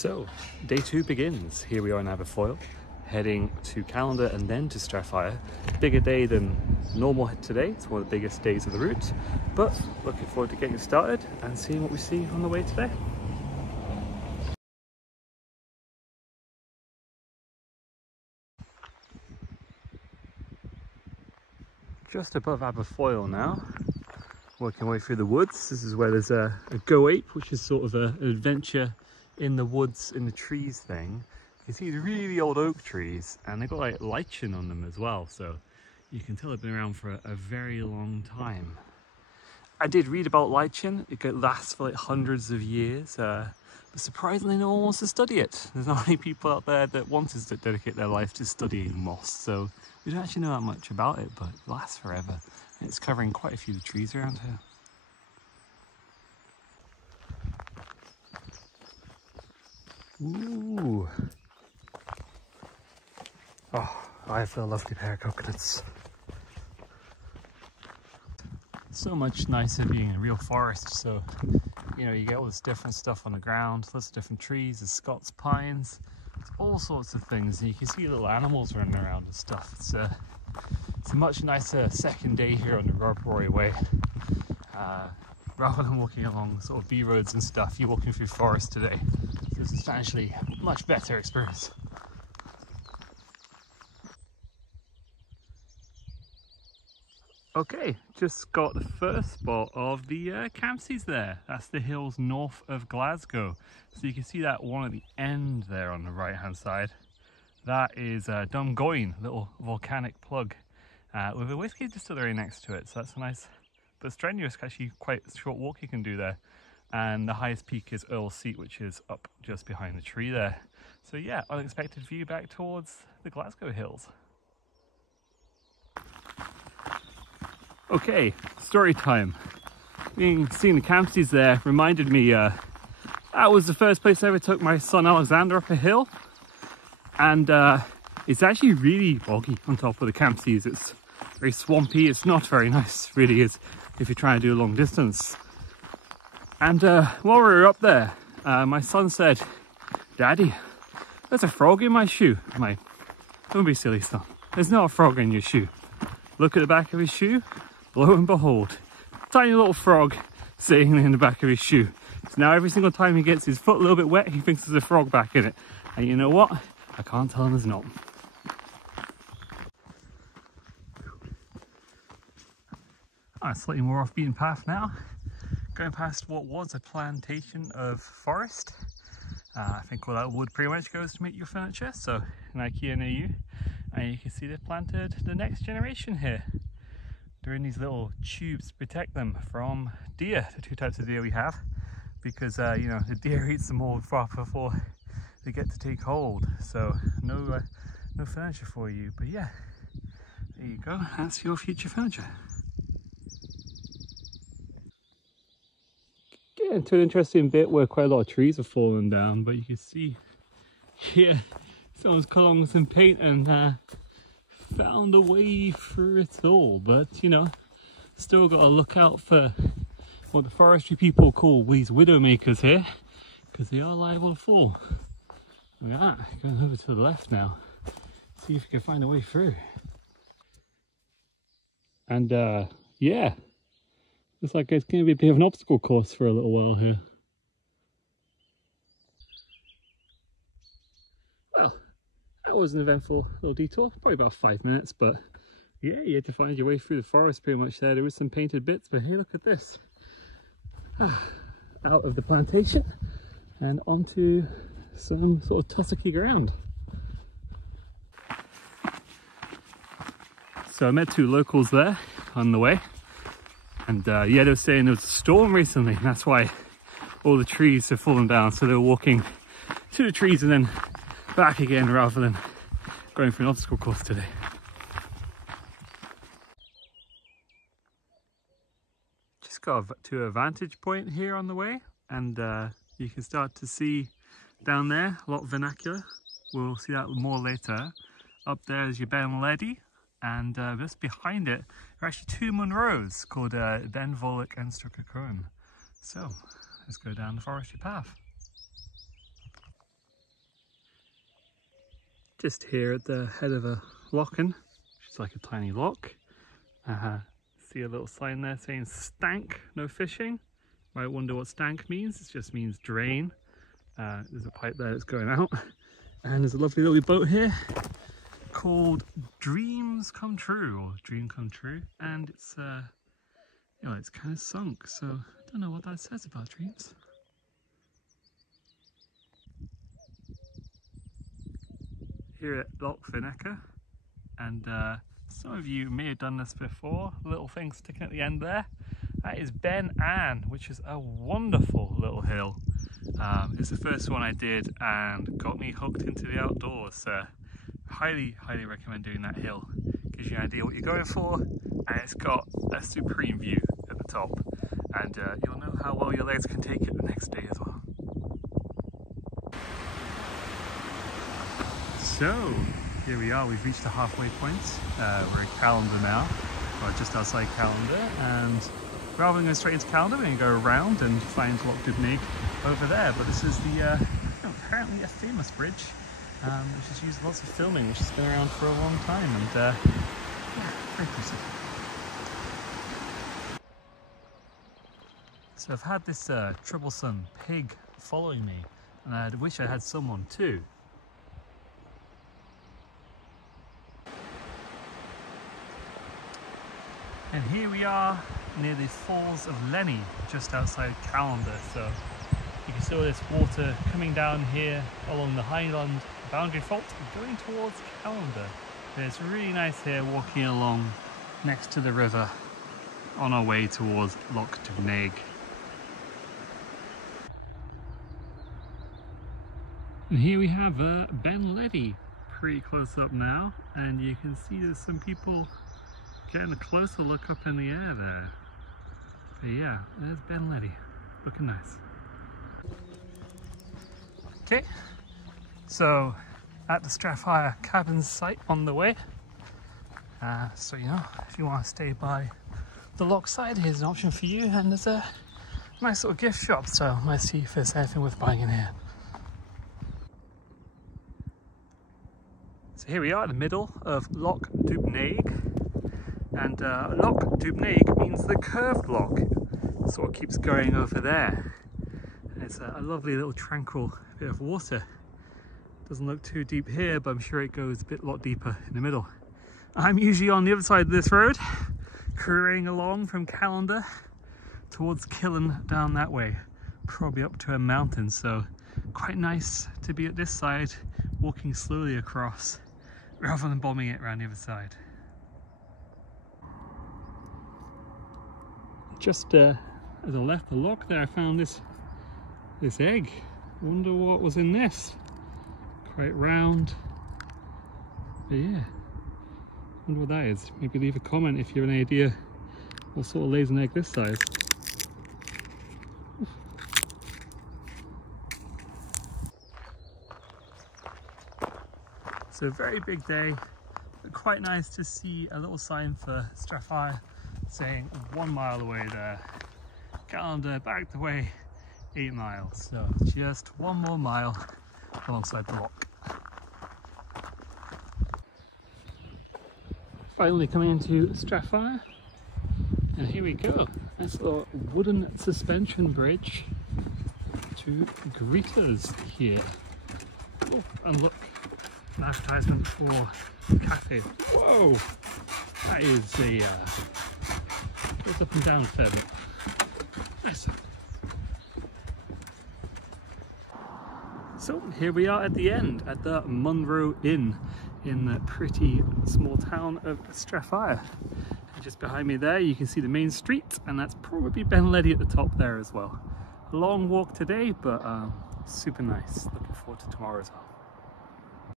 So, day 2 begins. Here we are in Aberfoyle, heading to Calendar and then to Strathyre. Bigger day than normal today. It's one of the biggest days of the route, but looking forward to getting started and seeing what we see on the way today. Just above Aberfoyle now, working our way through the woods. This is where there's a go ape, which is sort of an adventure in the woods, in the trees thing. You can see these really old oak trees, and they've got like lichen on them as well, so you can tell they've been around for a very long time. I did read about lichen. It could last for like hundreds of years, but surprisingly no one wants to study it. There's not many people out there that want to dedicate their life to studying moss, so we don't actually know that much about it, but it lasts forever. And it's covering quite a few of the trees around here. Ooh. Oh, I feel a lovely pair of coconuts. So much nicer being in a real forest, so you know, you get all this different stuff on the ground, lots of different trees, there's Scots pines, all sorts of things, and you can see little animals running around and stuff. It's a much nicer second day here on the Aberfoyle way. Rather than walking along sort of B roads and stuff, you're walking through forest today. So it's a substantially much better experience. Okay, just got the first spot of the campsies there. That's the hills north of Glasgow. So you can see that one at the end there on the right hand side. That is Dungoyne, a little volcanic plug with a whiskey distillery next to it. So that's a nice but strenuous, actually quite short walk you can do there. And the highest peak is Earl's Seat, which is up just behind the tree there. So yeah, unexpected view back towards the Glasgow hills. Okay, story time. Seeing the campsies there reminded me that was the first place I ever took my son Alexander up a hill, and it's actually really boggy on top of the campsies. It's very swampy. It's not very nice, really, is if you're trying to do a long distance. And while we were up there, my son said, "Daddy, there's a frog in my shoe." I'm like, "Don't be silly, son. There's not a frog in your shoe." Look at the back of his shoe. Lo and behold, tiny little frog sitting in the back of his shoe. So now every single time he gets his foot a little bit wet, he thinks there's a frog back in it. And you know what? I can't tell him there's not. A slightly more off beaten path now. Going past what was a plantation of forest. I think all that wood pretty much goes to make your furniture. So an IKEA near you. And you can see they've planted the next generation here. They're in these little tubes to protect them from deer, the two types of deer we have, because you know, the deer eats them all before they get to take hold. So no furniture for you, but yeah, there you go, that's your future furniture. Getting into an interesting bit where quite a lot of trees have fallen down, but you can see here someone's come along with some paint and found a way through it all, but you know, still got to look out for what the forestry people call these widowmakers here, because they are liable to fall. Look at that, going over to the left now, see if we can find a way through. And yeah, looks like it's going to be a bit of an obstacle course for a little while here. Well, that was an eventful little detour, probably about 5 minutes, but yeah, you had to find your way through the forest pretty much there. There was some painted bits, but hey, look at this. Out of the plantation and onto some sort of tussocky ground. So I met 2 locals there on the way, and yeah, they were saying there was a storm recently, and that's why all the trees have fallen down, so they were walking to the trees and then back again rather than going for an obstacle course today. Just got to a vantage point here on the way, and you can start to see down there a lot of vernacular. We'll see that more later. Up there is your Ben Ledi, and just behind it are actually 2 Munros called Ben Volek and Strucker Cohen. So let's go down the forestry path. Just here at the head of a lochen, which is like a tiny loch. See a little sign there saying stank, no fishing. Might wonder what stank means. It just means drain. There's a pipe there that's going out. And there's a lovely little boat here called Dreams Come True, or Dream Come True. And it's, you know, it's kind of sunk. So I don't know what that says about dreams. Here at Loch Fynecha, and some of you may have done this before, little thing sticking at the end there. That is Ben Ann, which is a wonderful little hill. It's the first one I did and got me hooked into the outdoors. Highly recommend doing that hill. Gives you an idea what you're going for, and it's got a supreme view at the top, and you'll know how well your legs can take it the next day as well. So here we are, we've reached the halfway point. We're at Callander now, or just outside Callander, and rather than going straight into Callander, we're going to go around and find Loch Dubnaig over there. But this is the apparently a famous bridge, which is used lots of filming, which has been around for a long time, and yeah, very pretty. So I've had this troublesome pig following me, and I wish I had someone too. And here we are near the Falls of Lenny, just outside Callander. So you can see all this water coming down here along the Highland boundary fault, going towards Callander. And it's really nice here walking along next to the river on our way towards Loch Dubnaig. And here we have Ben Levy pretty close up now, and you can see there's some people getting a closer look up in the air there. But yeah, there's Ben Levy, looking nice. Okay, so at the Strathyre cabin site on the way. So you know, if you want to stay by the loch side, here's an option for you, and there's a nice little gift shop, so let's see if there's anything worth buying in here. So here we are in the middle of Loch Dubnaig. And Loch Dubnaig means the curved loch. It sort of keeps going over there. And it's a lovely little tranquil bit of water. Doesn't look too deep here, but I'm sure it goes a lot deeper in the middle. I'm usually on the other side of this road, careering along from Callander towards Killen down that way, probably up to a mountain. So quite nice to be at this side, walking slowly across, rather than bombing it around the other side. Just as I left the loch there, I found this egg. Wonder what was in this. Quite round. But yeah, wonder what that is. Maybe leave a comment if you have any idea what sort of lays an egg this size. So a very big day, but quite nice to see a little sign for Strathyre saying 1 mile away there. Callander back the way 8 miles. So just 1 more mile alongside the loch. Finally coming into Strathyre, and here we go. Nice little wooden suspension bridge to greet us here. Oh, and look, an advertisement for a cafe. Whoa, that is a goes up and down a fair bit. Nice. So here we are at the end at the Munro Inn in the pretty small town of Strathyre. And just behind me there you can see the main street, and that's probably Ben Levy at the top there as well. A long walk today, but super nice. Looking forward to tomorrow as well.